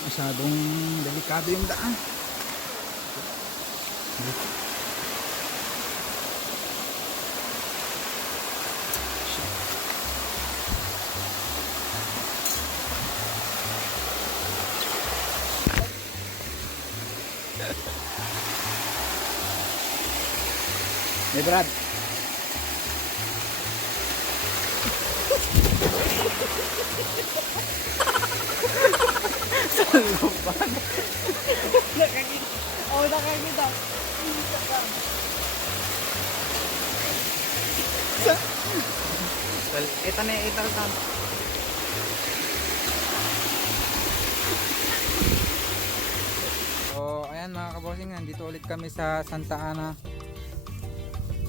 Masyadong delikado yung daan. Hey Brad. Sa lubang. Nakakita. Oh, nakakita. Well, ito na ito na. So, ayan mga kabosing, nandito ulit kami sa Santa Ana.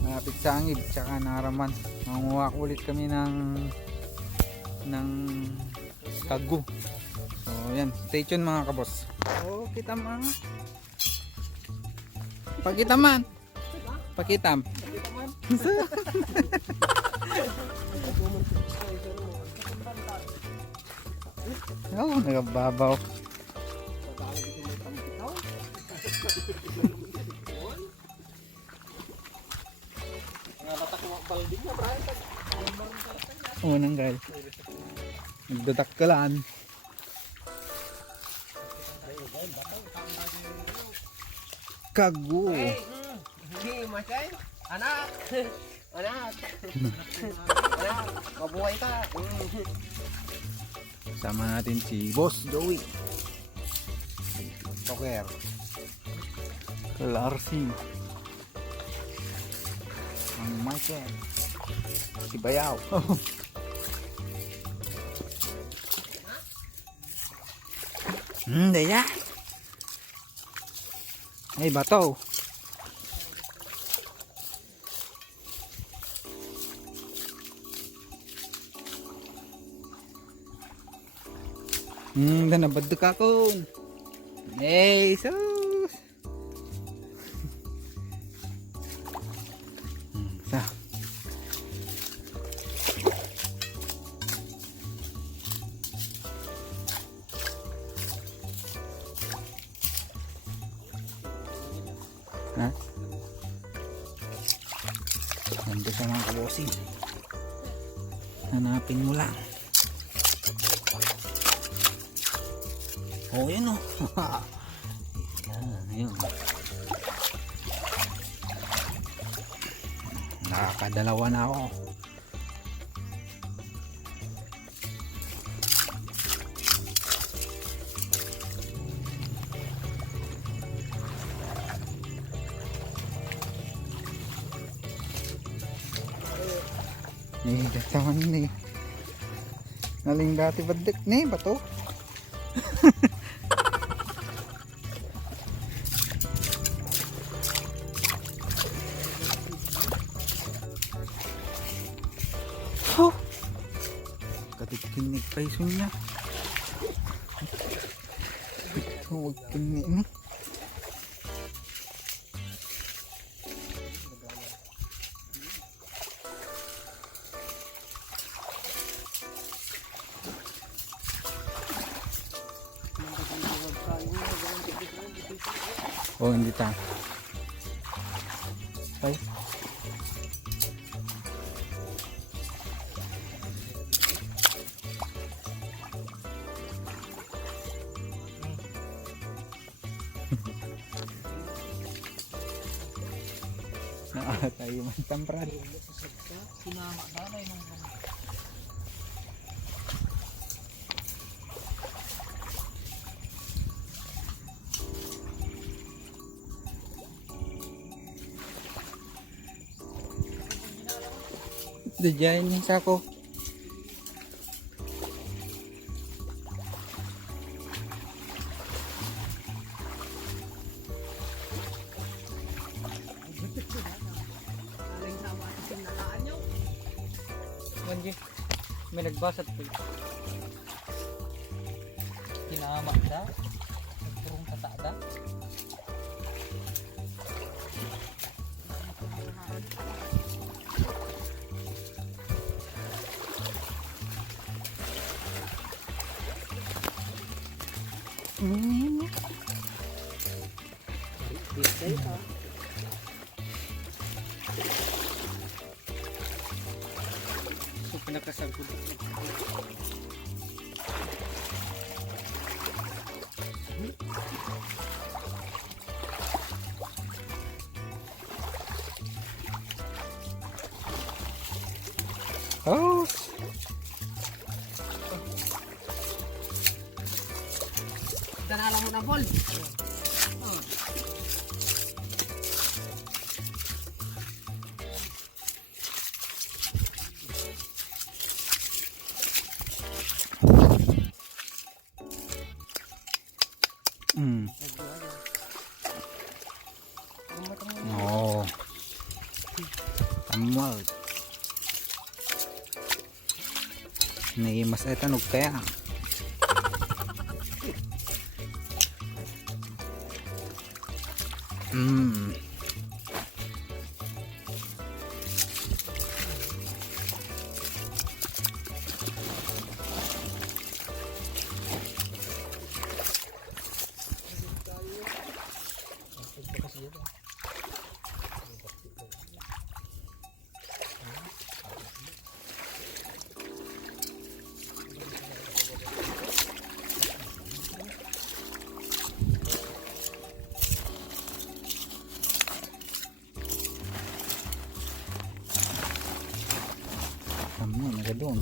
Malapit sa Angib, tsaka Naraman. Manguha ulit kami ng kagu. So, ayan, stay tuned mga kabos. Oh, kita man. Pakitaman. Pakitam. Oh, nagababaw. Unang guys. Nagdadak ka lang. Kagu. Hindi, masay. Anak. Anak. Anak. Mabuhay ka. Sama natin si Boss Joey. Toker. Larsi. Ang Michael. Si Bayaw. Daya. Ay, bato. Nanabad ka kong. Hey, sus. Sa. Ha? Nandun sa mga kabosing. Hanapin mo lang. Oh, yun o. Ayun. Nakakadalawa na ako. Dasaman ni. Naling dati badik ni bato. Oh. Katikinig pa iso niya. Huwag kini ni. Oh, hindi ta. Ay. Tayo man tamprad. Sinama nanay nung Diyan yung sako. Manji, may nagbasat po. Kinama da, nagturong katada. Bisay pa. So, pinakasagod. Oh, Danala mo na, Paul. mm. Oh. Tamal. Naimas ay tanog kaya. Mm. Tama, nagadon.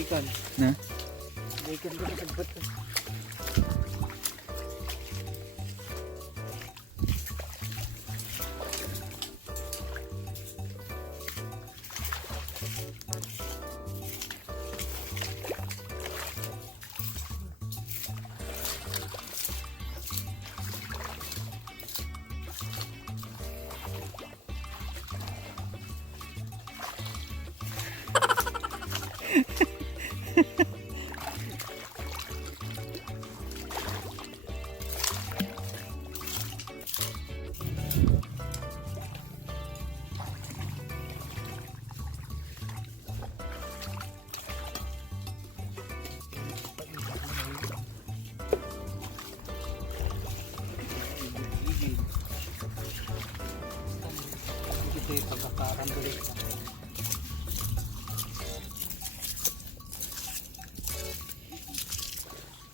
Ikan. Na? Ikan ko sa bato. Ito yung pagkakarambulit.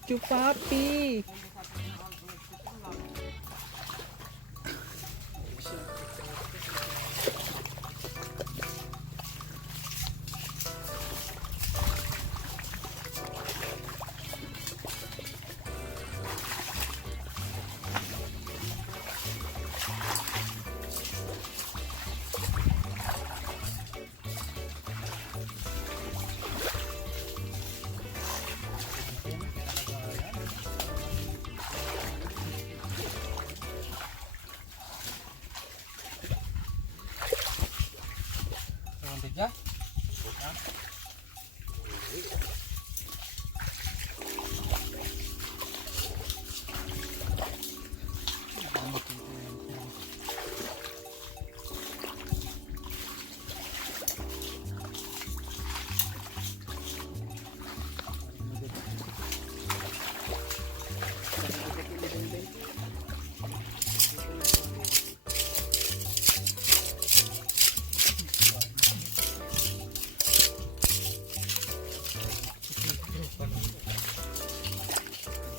Chupapi.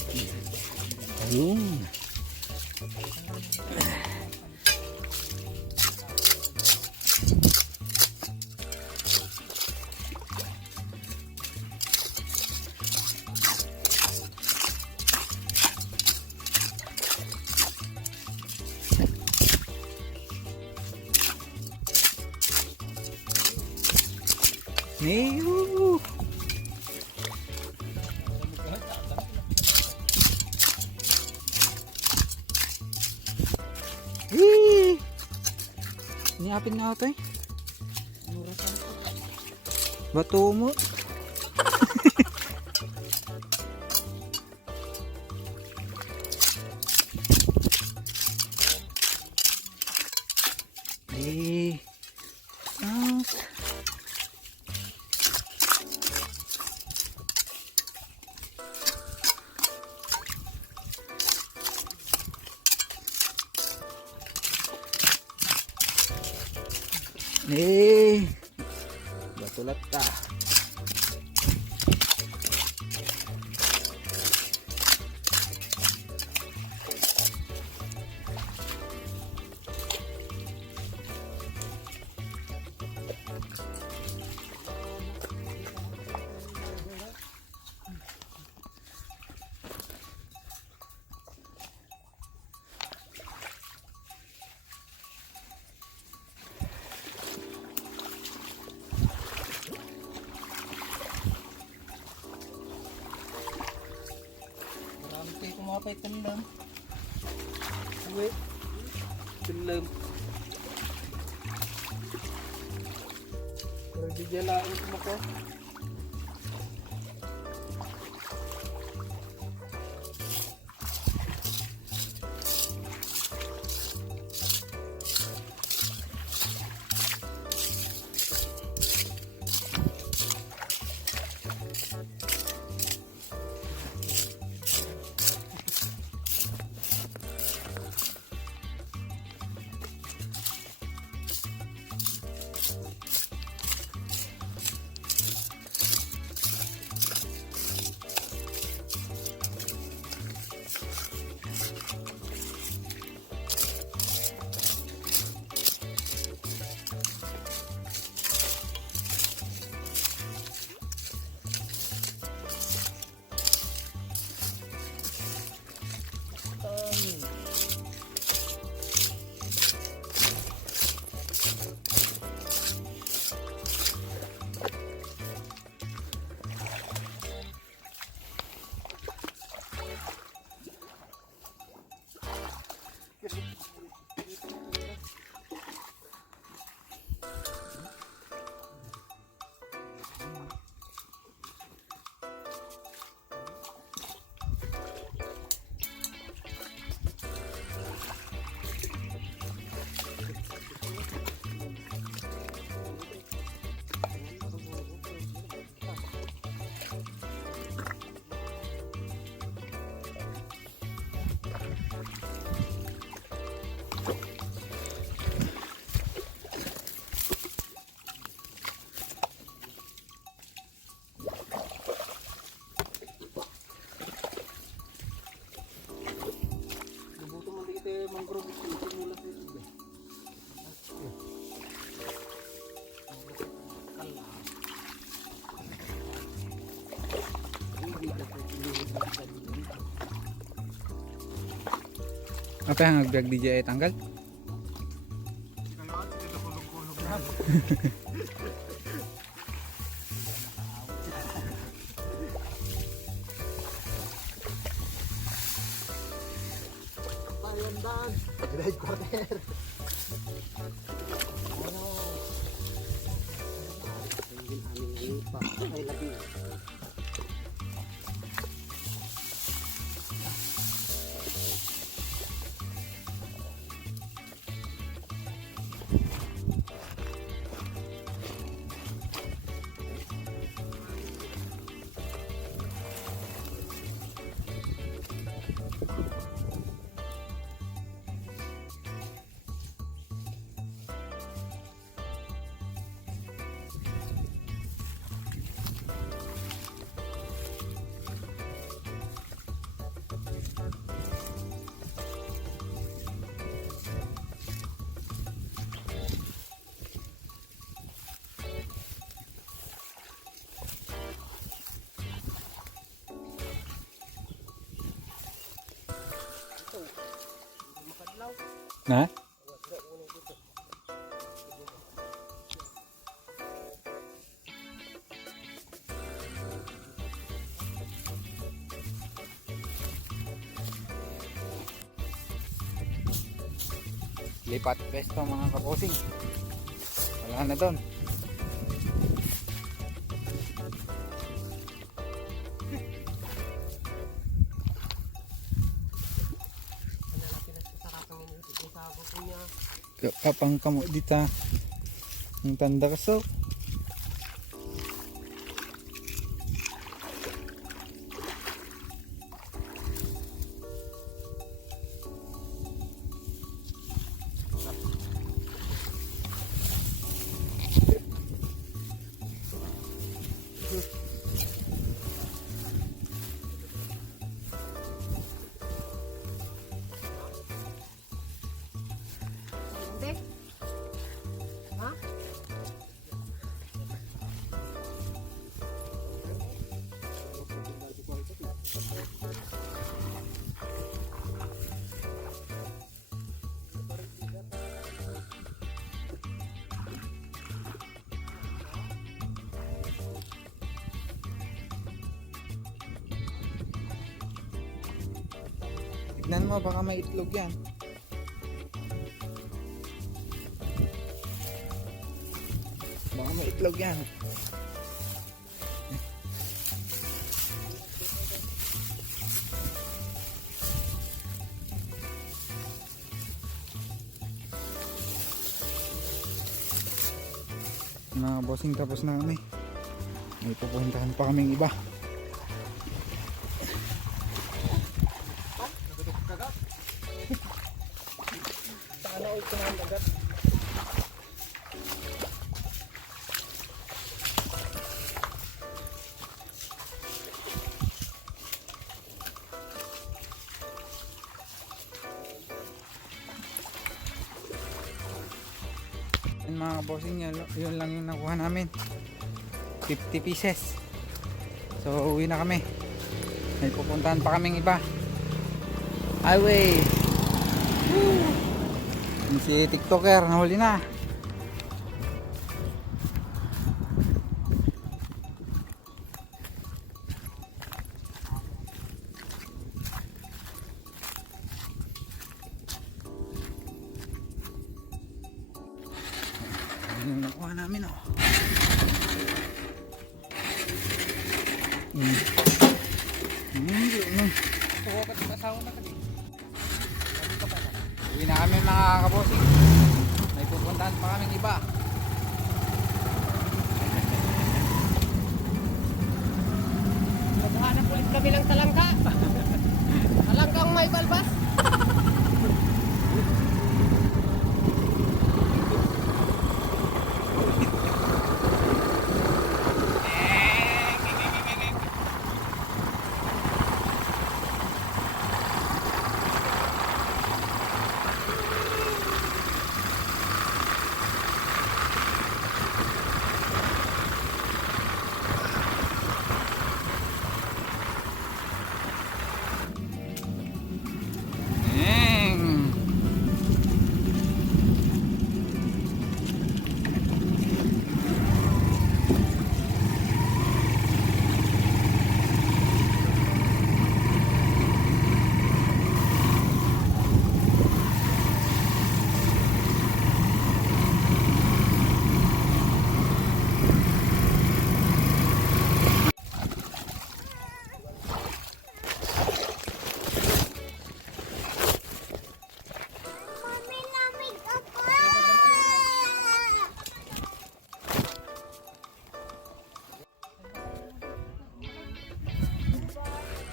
Ayun. Niyo. Niapin na ito eh. Bato mo. Eh. Ah. Eh, batulat ta. Marami kayo kumapay tanlam. Uwi. Tanlam. Pero di jalaan ko mo ko. mangrove ito mula sa iba. Apa yang nagbiag DJ ay tanggal? Payandan, red quarter. Ano? Tingin pa. Ay lagi. Na? Lipat pesto mga kaposing. Wala na doon. Kapang kamu dita ang tanda kaso. Tignan mo, baka may itlog yan. Baka may itlog yan. Mga bossing, tapos na kami. May pupuntahan pa kaming iba. Yan mga bossing, yun lang yung nakuha namin. 50 pieces. So uwi na kami. May pupuntahan pa kaming iba. Highway. Yung si TikToker nahuli na. Yan yung nakuha namin, oh. Uwi na kami mga kabosing. May pupuntahan pa kaming iba. Naghahanap ulit kami ng talangka. Talangkang may balbas.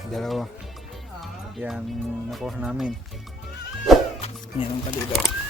Dalawa. Yan nakuha namin. Yan ang palito.